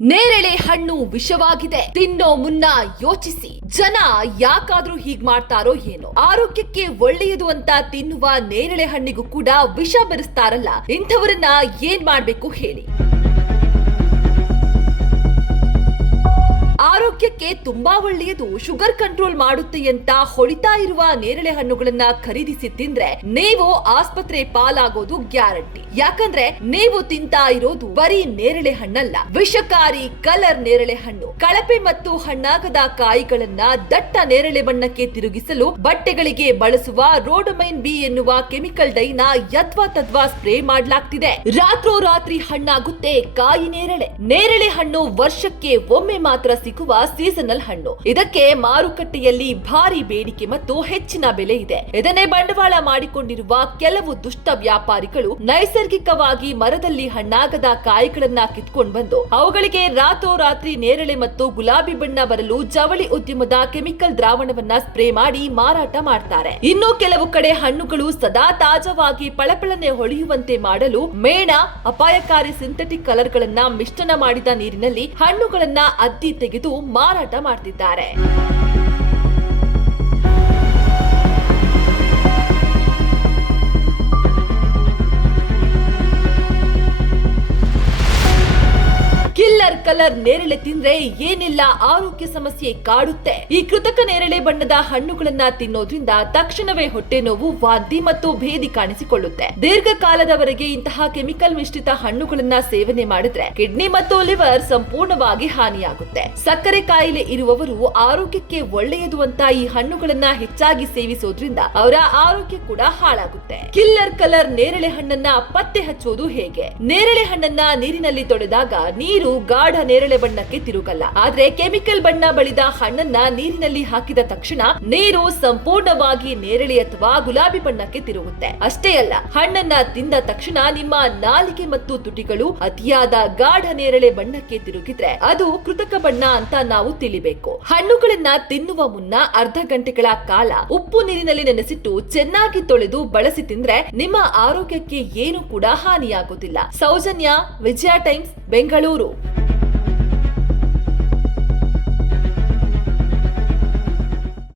ನೇರಳೆ ಹಣ್ಣು ವಿಷವಾಗಿದೆ, ತಿನ್ನೋ ಮುನ್ನ ಯೋಚಿಸಿ. ಜನ ಯಾಕಾದ್ರೂ ಹೀಗ್ ಮಾಡ್ತಾರೋ ಏನೋ. ಆರೋಗ್ಯಕ್ಕೆ ಒಳ್ಳೆಯದು ಅಂತ ತಿನ್ನುವ ನೇರಳೆ ಹಣ್ಣಿಗೂ ಕೂಡ ವಿಷ ಬೆರೆಸ್ತಾರಲ್ಲ, ಇಂಥವರನ್ನ ಏನ್ ಮಾಡ್ಬೇಕು ಹೇಳಿ. ಆರೋಗ್ಯಕ್ಕೆ ತುಂಬಾ ಒಳ್ಳೆಯದು, ಶುಗರ್ ಕಂಟ್ರೋಲ್ ಮಾಡುತ್ತೆ ಅಂತ ಹೊಳಿತಾ ಇರುವ ನೇರಳೆ ಹಣ್ಣುಗಳನ್ನ ಖರೀದಿಸಿ ತಿಂದ್ರೆ ನೀವು ಆಸ್ಪತ್ರೆ ಪಾಲಾಗೋದು ಗ್ಯಾರಂಟಿ. ಯಾಕಂದ್ರೆ ನೀವು ತಿಂತಾ ಇರೋದು ಬರೀ ನೇರಳೆ ಹಣ್ಣಲ್ಲ, ವಿಷಕಾರಿ ಕಲರ್ ನೇರಳೆ ಹಣ್ಣು. ಕಳಪೆ ಮತ್ತು ಹಣ್ಣಾಗದ ಕಾಯಿಗಳನ್ನ ದಟ್ಟ ನೇರಳೆ ಬಣ್ಣಕ್ಕೆ ತಿರುಗಿಸಲು ಬಟ್ಟೆಗಳಿಗೆ ಬಳಸುವ ರೋಡಮೈನ್ ಬಿ ಎನ್ನುವ ಕೆಮಿಕಲ್ ಡೈನ ಯದ್ವಾ ತದ್ವಾ ಸ್ಪ್ರೇ ಮಾಡ್ಲಾಗ್ತಿದೆ. ರಾತ್ರೋರಾತ್ರಿ ಹಣ್ಣಾಗುತ್ತೆ ಕಾಯಿ ನೇರಳೆ. ನೇರಳೆ ಹಣ್ಣು ವರ್ಷಕ್ಕೆ ಒಮ್ಮೆ ಮಾತ್ರ ಸಿಗುವ ಸೀಸನಲ್ ಹಣ್ಣು. ಇದಕ್ಕೆ ಮಾರುಕಟ್ಟೆಯಲ್ಲಿ ಭಾರಿ ಬೇಡಿಕೆ ಮತ್ತು ಹೆಚ್ಚಿನ ಬೆಲೆ ಇದೆ. ಇದನ್ನೇ ಬಂಡವಾಳ ಮಾಡಿಕೊಂಡಿರುವ ಕೆಲವು ದುಷ್ಟ ವ್ಯಾಪಾರಿಗಳು ನೈಸರ್ಗಿಕವಾಗಿ ಮರದಲ್ಲಿ ಹಣ್ಣಾಗದ ಕಾಯಿಗಳನ್ನ ಕಿತ್ಕೊಂಡು ಬಂದು ಅವುಗಳಿಗೆ ರಾತ್ರೋರಾತ್ರಿ ನೇರಳೆ ಮತ್ತು ಗುಲಾಬಿ ಬಣ್ಣ ಬರಲು ಜವಳಿ ಉದ್ಯಮದ ಕೆಮಿಕಲ್ ದ್ರಾವಣವನ್ನ ಸ್ಪ್ರೇ ಮಾಡಿ ಮಾರಾಟ ಮಾಡ್ತಾರೆ. ಇನ್ನು ಕೆಲವು ಕಡೆ ಹಣ್ಣುಗಳು ಸದಾ ತಾಜಾವಾಗಿ ಪಳಪಳನೆ ಹೊಳೆಯುವಂತೆ ಮಾಡಲು ಮೇಣ, ಅಪಾಯಕಾರಿ ಸಿಂಥೆಟಿಕ್ ಕಲರ್ ಗಳನ್ನ ಮಿಶ್ರಣ ಮಾಡಿದ ನೀರಿನಲ್ಲಿ ಹಣ್ಣುಗಳನ್ನ ಅದ್ದಿ ತೆಗೆದು ಮಾರಾಟ ಮಾಡ್ತಿದ್ದಾರೆ. ಕಿಲ್ಲರ್ ಕಲರ್ ನೇರಳೆ ತಿಂದ್ರೆ ಏನೆಲ್ಲ ಆರೋಗ್ಯ ಸಮಸ್ಯೆ ಕಾಡುತ್ತೆ. ಈ ಕೃತಕ ನೇರಳೆ ಬಣ್ಣದ ಹಣ್ಣುಗಳನ್ನ ತಿನ್ನೋದ್ರಿಂದ ತಕ್ಷಣವೇ ಹೊಟ್ಟೆ ನೋವು, ವಾಂತಿ ಮತ್ತು ಭೇದಿ ಕಾಣಿಸಿಕೊಳ್ಳುತ್ತೆ. ದೀರ್ಘಕಾಲದವರೆಗೆ ಇಂತಹ ಕೆಮಿಕಲ್ ಮಿಶ್ರಿತ ಹಣ್ಣುಗಳನ್ನ ಸೇವನೆ ಮಾಡಿದ್ರೆ ಕಿಡ್ನಿ ಮತ್ತು ಲಿವರ್ ಸಂಪೂರ್ಣವಾಗಿ ಹಾನಿಯಾಗುತ್ತೆ. ಸಕ್ಕರೆ ಕಾಯಿಲೆ ಇರುವವರು ಆರೋಗ್ಯಕ್ಕೆ ಒಳ್ಳೆಯದು ಅಂತ ಈ ಹಣ್ಣುಗಳನ್ನ ಹೆಚ್ಚಾಗಿ ಸೇವಿಸೋದ್ರಿಂದ ಅವರ ಆರೋಗ್ಯ ಕೂಡ ಹಾಳಾಗುತ್ತೆ. ಕಿಲ್ಲರ್ ಕಲರ್ ನೇರಳೆ ಹಣ್ಣನ್ನ ಪತ್ತೆ ಹಚ್ಚೋದು ಹೇಗೆ? ನೇರಳೆ ಹಣ್ಣನ್ನ ನೀರಿನಲ್ಲಿ ತೊಳೆದಾಗ ನೀರು ಗಾಢ ನೇರಳೆ ಬಣ್ಣಕ್ಕೆ ತಿರುಗಲ್ಲ. ಆದ್ರೆ ಕೆಮಿಕಲ್ ಬಣ್ಣ ಬಳಿದ ಹಣ್ಣನ್ನ ನೀರಿನಲ್ಲಿ ಹಾಕಿದ ತಕ್ಷಣ ನೀರು ಸಂಪೂರ್ಣವಾಗಿ ನೇರಳೆ ಅಥವಾ ಗುಲಾಬಿ ಬಣ್ಣಕ್ಕೆ ತಿರುಗುತ್ತೆ. ಅಷ್ಟೇ ಅಲ್ಲ, ಹಣ್ಣನ್ನ ತಿಂದ ತಕ್ಷಣ ನಿಮ್ಮ ನಾಲಿಗೆ ಮತ್ತು ತುಟಿಗಳು ಅತಿಯಾದ ಗಾಢ ನೇರಳೆ ಬಣ್ಣಕ್ಕೆ ತಿರುಗಿದ್ರೆ ಅದು ಕೃತಕ ಬಣ್ಣ ಅಂತ ನಾವು ತಿಳಿಬೇಕು. ಹಣ್ಣುಗಳನ್ನ ತಿನ್ನುವ ಮುನ್ನ ಅರ್ಧ ಗಂಟೆಗಳ ಕಾಲ ಉಪ್ಪು ನೀರಿನಲ್ಲಿ ನೆನೆಸಿಟ್ಟು ಚೆನ್ನಾಗಿ ತೊಳೆದು ಬಳಸಿ ತಿಂದ್ರೆ ನಿಮ್ಮ ಆರೋಗ್ಯಕ್ಕೆ ಏನು ಕೂಡ ಹಾನಿಯಾಗುವುದಿಲ್ಲ. ಸೌಜನ್ಯ, ವಿಜಯ ಟೈಮ್ಸ್, ಬೆಂಗಳೂರು.